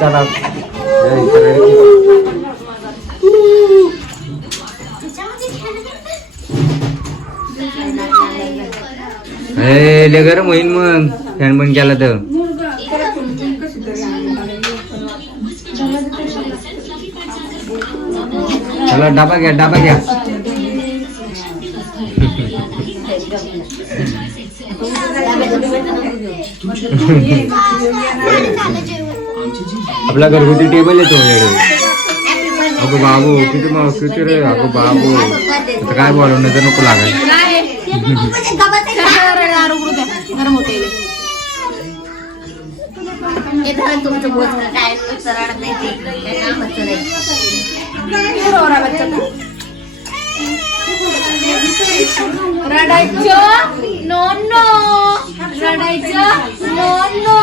चला लय गरम होईन मग फॅन बंद केला तर. चला डबा घ्या डबा घ्या. आपला घरगुती टेबल येतो माझ्याकडे. अगो बाबू किती रे. अगो बाबू आता काय बोलवणं तर नको लागायला. रडायचं नो नो. रडायचं नो नो.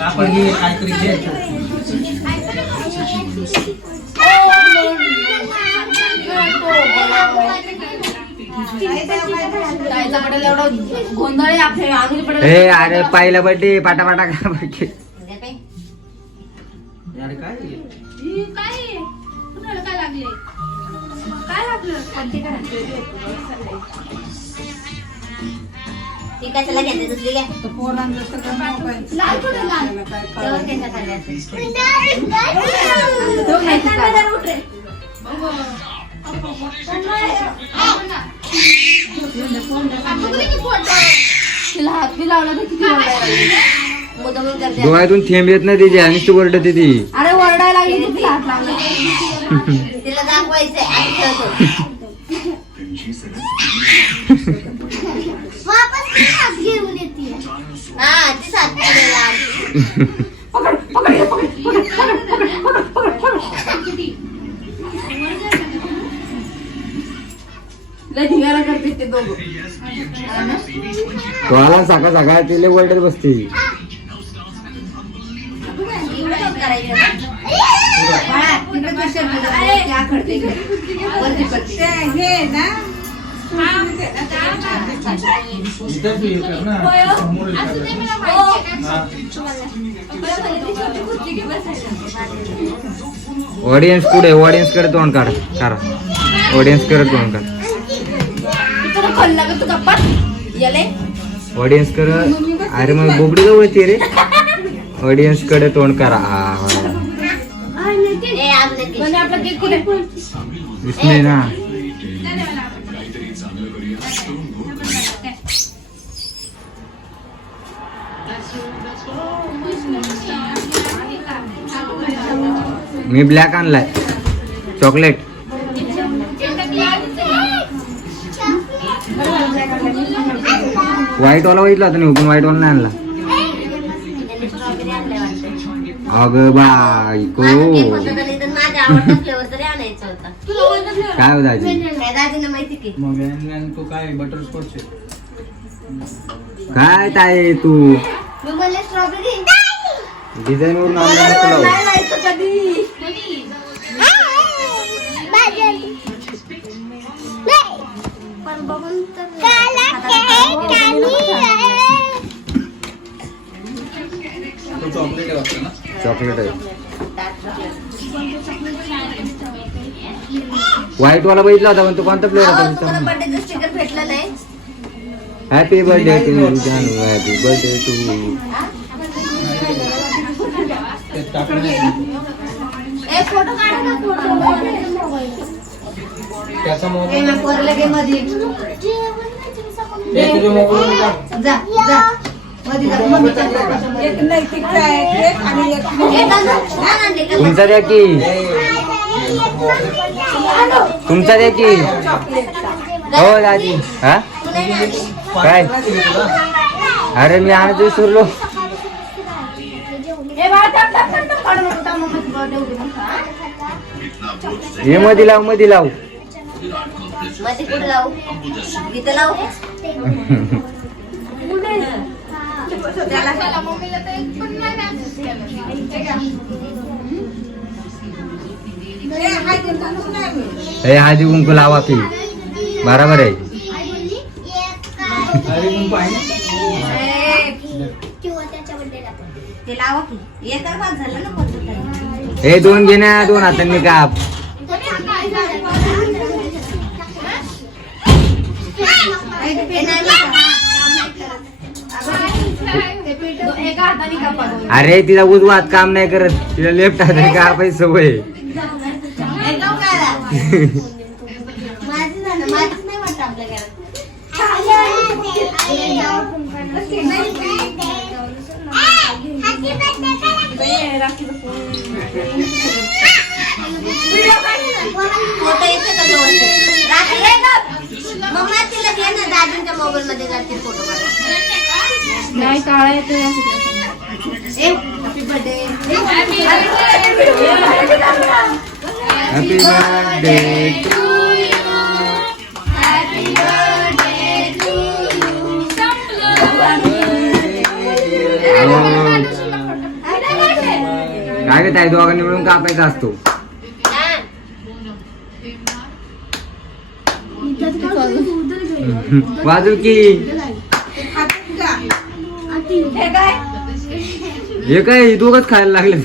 आपण हे काहीतरी घ्यायचं. अरे पाहिला बड्डे पाटापाटा का बड्डे. कशाला घेते दुसरी घ्या. डोळ्यातून थेंब येत नाही तिची आणि तू ओरडते ती. अरे ओरडायला लागली तिला हात लावला. तिला दाखवायचंय. तो आला सकाळ सकाळ तिला ओरडत बसते. ऑडियन्स पुढे. ऑडियन्स कडे तोंड काढ. ऑडियन्स कडे तोंड काढ. ऑडियन्स कर. अरे मग बोबडी जवळची रे. ऑडियन्स कडे तोंड करा. दिसले ना. मी ब्लॅक आणलाय. चॉकलेट. व्हाईट वाला बघितला होता नाही पण व्हाईट वाला नाही आणला. अगं बायको काय हो दाजी. काय ताई तू डिझाईन वरून चॉकलेट आहे. व्हाईट वाला बघितला होता पण तो कोणता फ्लेवर होता. हॅपी बर्थडे टू जानू. Happy birthday to. तुमचा द्या की. तुमचा द्या की. हो दादी. हा काय. अरे मी आणतो विसरलो. हे मध्ये लाव. मध्ये लाव. हे हळदी कुंकू लावा की बरोबर आहे. अरे कुंकू आहे ना? ते लावा की एका बाद झालं ना कोणतं तरी. हे दोन घेण्या 2 हातांनी काप. एका हाताने कापा. अरे तिला उजवा हात काम नाही करत, तिला लेफ्ट हाताने कापायची सवय आहे. माझं झालं माझंच नाही वाटत आपल्या घरात. फोटो येते का व्यवस्थित? रात्री ये ना. मम्मा तिला घे ना दादींच्या मोबाईल मध्ये जाते फोटो काढा. नाही काळा येतो happy birthday. Happy birthday to काय गे ताई दोघांनी मिळून कापायचा असतो. वाजू की हे काय दोघच खायला लागले.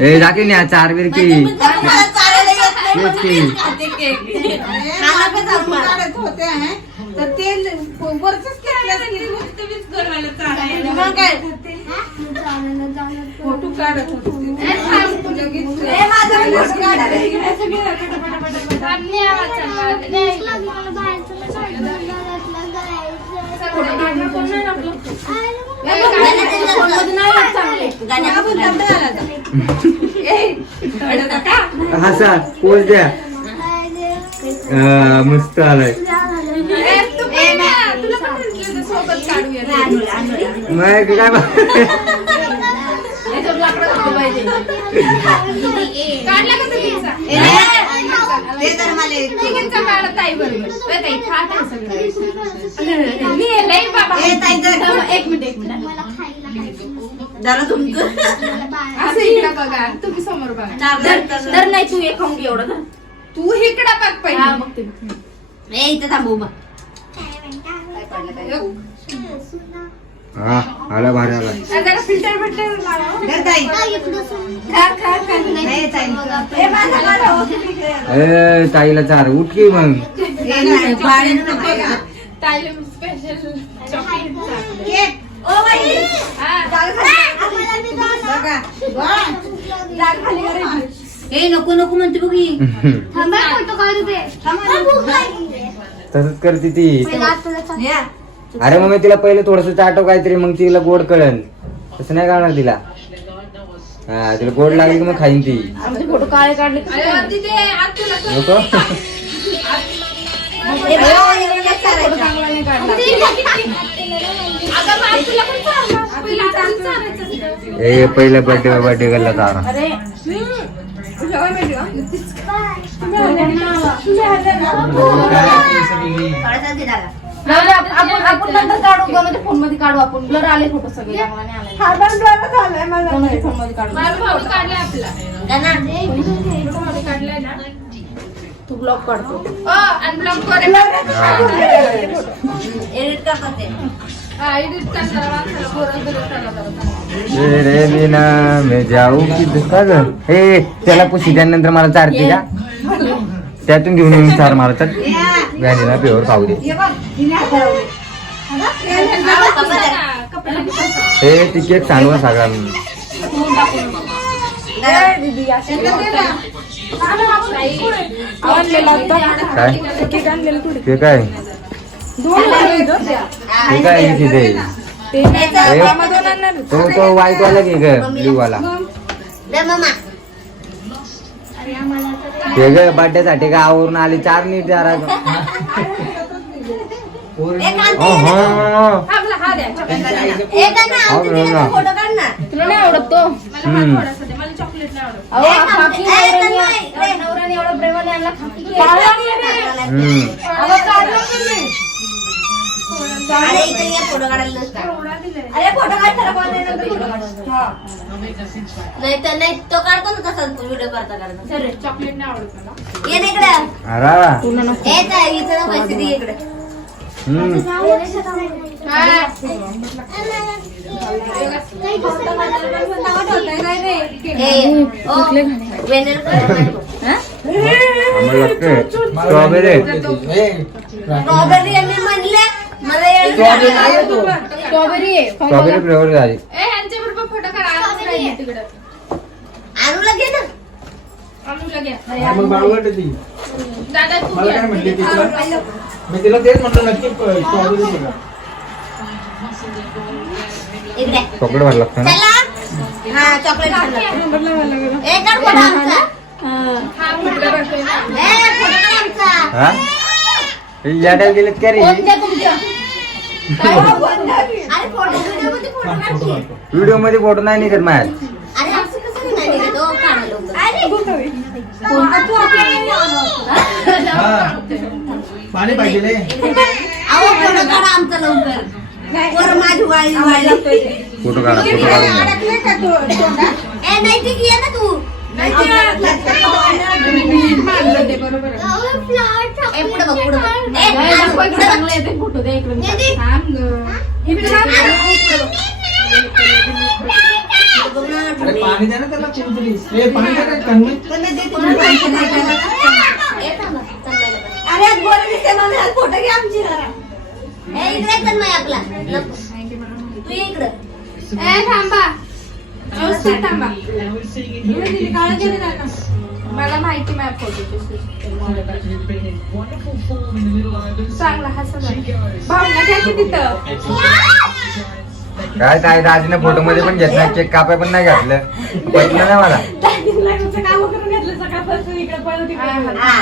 हे दाखी न्या 4 बीर की तेच की. होते हैं तर ते वरचंच फोटो काढत होते. हसा पोच द्या. मस्त आलाय. मग काय एक मिनिट जरा तुमचं असं इकडे बघा, तुम्ही समोर बघा. तर नाही तू एक खाऊन घे एवढं ना. तू इकडे बघ पहिला. बघते ए इथं थांबू बा. हा आला भारी आला. जरा फिल्टर फिल्टर ए ताईला 4 उठ की मग. ए नको नको म्हणते बघी. तसंच करते ती. अरे मग मी तिला पहिले थोडस चाटव काहीतरी, मग तिला गोड कळन. तसं नाही करणार तिला. हा तिला गोड लागली की मग खाईन ती. आमचे फोटो काळे काढले नको चांगला नाही काढला. ए पहिला बर्थडे गल्ला तारा. अरे आपण नंतर काढू. कोणाच्या फोन मध्ये काढू आपण. ब्लर आले फोटो सगळे. कोणाच्या फोन मध्ये काढू. तू ब्लॉग काढतो. एडिट करते. रे बिना मैं जाऊ की दुकान. हे त्याला पुशी त्यानंतर मला चारते का त्यातून घेऊन येऊन 4 मला तर व्हॅनिला प्युअर खाऊ दे. हे ती केक सांगू सगळा मी. काय ते काय ते काय तिथे तो व्हाईट वाला की ग ब्ल्यू वाला ते ग बर्थडे साठी का आवरून आले 4 नीट जरा. तुला नाही आवडत तो. नवऱ्याने एवढं प्रेमाने आणला. अरे इथे ये फोटो काढायला नसता. अरे फोटो काढताना कोण नाही नंतर फोटो काढतो. नाही तर नाही तो काढतो ना तसा व्हिडिओ करता करता. सर चॉकलेट नाही आवडत मला. ये ना इकडं. अरे ए ताई इथं पैसे दे इकडे. स्ट्रॉबेरी स्ट्रॉबेरी यांनी म्हणले मला स्ट्रॉबेरी आहे. स्ट्रॉबेरी फ्लेवर झाली. ह्यांच्या बरोबर फोटो काढा तिकडं. आणूला घे ना. अनुला घ्या. मग बाळगट ती दादा तू मला घ्या. काय म्हणली ती तुला? मी तिला तेच म्हटलं नक्की स्ट्रॉबेरी बघा. इकडे चॉकलेट भारी लागतं ना. चला. हा चॉकलेट खाल्लं. ए काढ फोटो आमचा. हा फोटो काढतोय ना. ए फोटो काढ आमचा. हा या टाइम गेलेत का रे? कोणत्या तुमच्या? अरे फोटो व्हिडिओ मध्ये फोटो काढ की. व्हिडिओ मध्ये फोटो नाही निघत माझ्या. अरे असं कसं नाही निघत हो काढा लवकर. अरे हा. पाणी पाहिजे रे. अहो फोटो काढा आमचा लवकर. वर माझी वाळी वाळी. फोटो काढा फोटो काढून घ्या. अडकले का तोंडात? ए नाही ठीक आहे ना तू. मारलं ते बरोबर आहे. ए पुढे बघ पुढे बघ. ए नाही, पुढे दाखवायचं बघ. चांगलं येते फोटो दे इकडून. दे, दे. थांब गं. इकडे थांब. अरे पाणी द्या ना त्याला चिंचली. ए पाणी द्या ना कमी. ए थांबा तन्मयला बघ. अरे आज बोलले दिसते मम्मी, आज फोटो घे आमची जरा. ए इकडे तन्मय आपला नको. तू ये इकडे. ए थांबा. व्यवस्थित थांबा. काळं गेलं ना का? मला माहिती माझ्या फोटोची चांगला हसा भावना घ्या की तिथं. काय काय दाजीने फोटो मध्ये पण घेतला केक कापाय पण नाही घातलं पटलं नाही मला. काम करून घेतलं सकाळपासून इकडे पळत तिकडे. हा.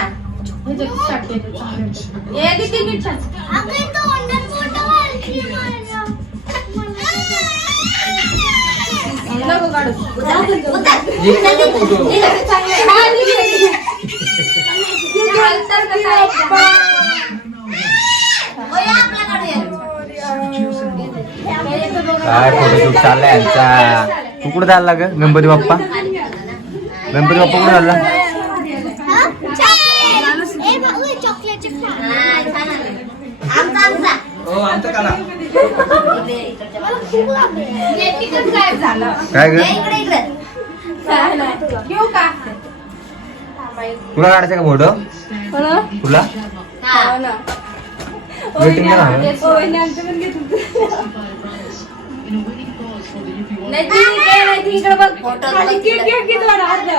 ये किती नीट छान. नको काढू. उतर. चालतं कसं आहे? ओ या आपला काढूया. काय फोटोशूट चाललाय यांचा. तू कुठं चालला ग गणपती बाप्पा? गणपती बाप्पा कुठं चालला? हा, छान आलं. आमचा आमचा. हो आमचं काढा. इकडे इकडच्या बाजूला. नेटिकच गायब झालं. काय ग ए, इकडे इकडे. घेऊ का? तुला काढायचा का फोटो? तुला हा. वेटिंग ना. नाही ती इकडे नाही ती इकडे बघ. फोटो खाली बघ केक तिकडे. घे की थोडा अर्धा.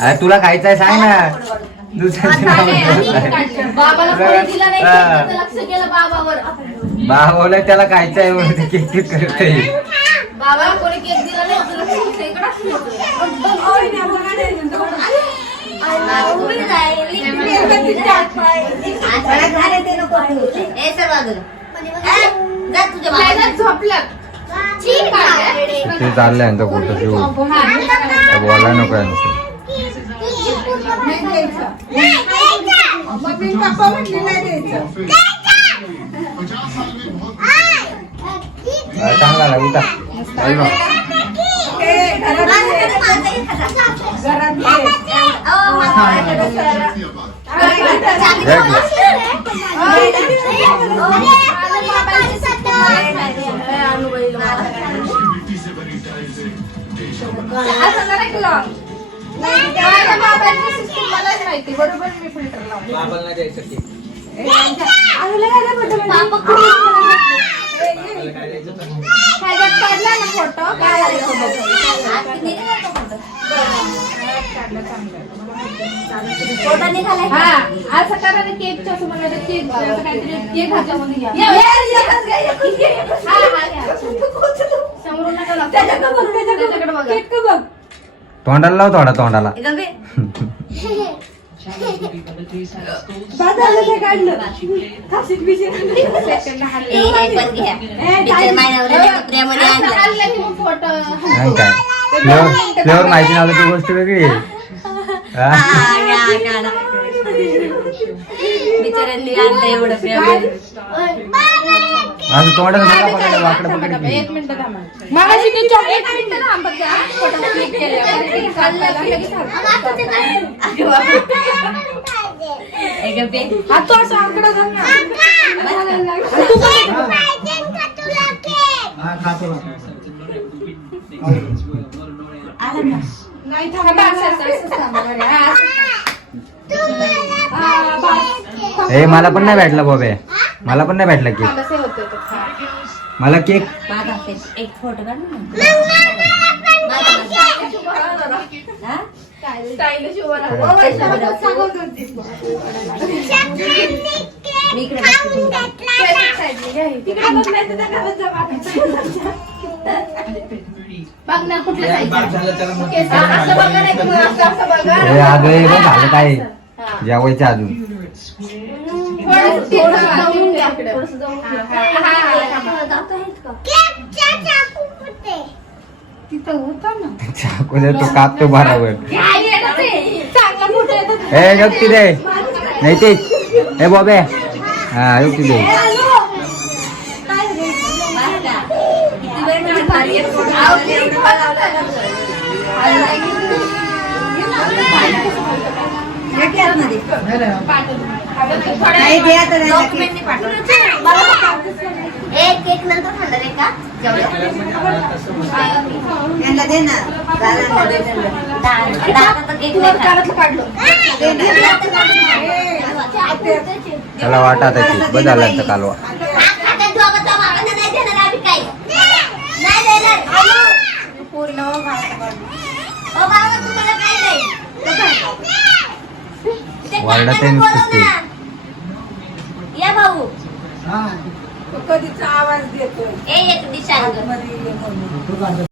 अरे तुला खायचंय सांग ना. दुसऱ्याचं नाव घेतलं. बाबाला कोणी दिला नाही हा. त्याचं लक्ष केलं बाबावर. बाबाला त्याला खायचंय म्हणून केक केक करत आहे. बाबाला कोणी केक दिला नाही तुला लक्ष इकडं. ओय ना, बघा ना, उभी राहिली. आता झाले ते नको ठेवू. ए सर बाजूला. ए, जा तुझ्या बाजूला. नाही झोपलं. ठीक आहे. ते चाललंय यांचा फोटोशूट. बोलायला नको यांचं. नाही द्यायचं. मम्मी पप्पा म्हणले नाही द्यायचं. चांगला आला उठा. आई बा. ए, घरात ये. घरात ये. घ्या की. असं जरा केलं. माझ्या बाबांची सिस्टीम मलाच माहिती. बरोबर मी फिल्टर लावून. बाबाला नाही द्यायचं केक. ह्याच्यात काढला ना फोटो. फोटो निघालाय. हा असं करा ना केकच्या असं मला केक काहीतरी केक ह्याच्यामध्ये घ्या. हा, हा, घ्या. समोरून नका लावू. त्याच्याकडे बघा. तोंडाला लाव थोडा तोंडाला. इकडे बे. बाजारला ते काढलं. खाशीत बिशीत. ए, हे पण घ्या. पिक्चर माझ्यावर प्रेमाने असं आणलं. आणलं की मग फोटो. नाही काय फ्लेवर फ्लेवर माहिती नव्हतं ती गोष्ट वेगळी आहे. हा? हा, या. काढा. बिचाऱ्यांनी आणलं एवढं प्रेम. माझं तोंडाचं बघा पकडलं, वाकडं पकडलं की. एक मिनिट थांबा. मगाशी ते चॉकलेट मिनिट थांबत जा. फोटो क्लिक केल्यावर ते खाल्लं की लगेच एक पे. हा तो असं आकडा धर ना. हा, खातो ना. आला ना. नाही थांबा असं थांबा बरं. हा बस. ए मला पण नाही भेटला बॉबे, मला पण नाही भेटला केक. थांबा से होतं ते. मला केक माझा एक फोटो काढ ना. हा? स्टाईलिश उभं राहा. ओ, वैष्णव, सांगत होतीस. मी इकडे बसते. तिकडे बघ नाही तर त्या घरात जा बाहेर. बघ ना कुठल्या एक बार साईडला. झालं त्याला मग ओके, असं बघा नाही तुम्ही असं बघा. ए अगं हे बघ झालं काय जेवायचं अजून. थोडंसं जाऊन द्या इकडे. हा, तिथं होता ना. चाकू दे, तो कापतो बरोबर. काय येतं ते? चांगला फोटो येतो. ए युक्ती दे, नाही ते ए बॉबे, हा युक्ती दे. किती वेळ लागणार? एक फोटो लावला, एवढं वेळ लावला. हे केलं मध्ये. नाही दे आता नाही. डॉक्युमेंटनी पाठवलं. मला पण पाठवलंच नाही. एक केक नंतर खाल्लं रे का? जेवढं? यांना दे ना. दादांना दे ना. दादाचा केक नाही खाल्ला. दे ना. त्याला वाटा आता केक बस झाला आता कालवा. आता दोघांचा भावांना नाही देणार आम्ही काही. नाही देणार. पूर्ण ओ बाबा तुम्हाला काय नाही. ते वारडा काकांना त्यांनी बोलव सुट्टी. ना. या भाऊ. हा. तो कधीचा आवाज देतोय. ए एक दिशा मध्ये ये म्हणून. तो काढतो.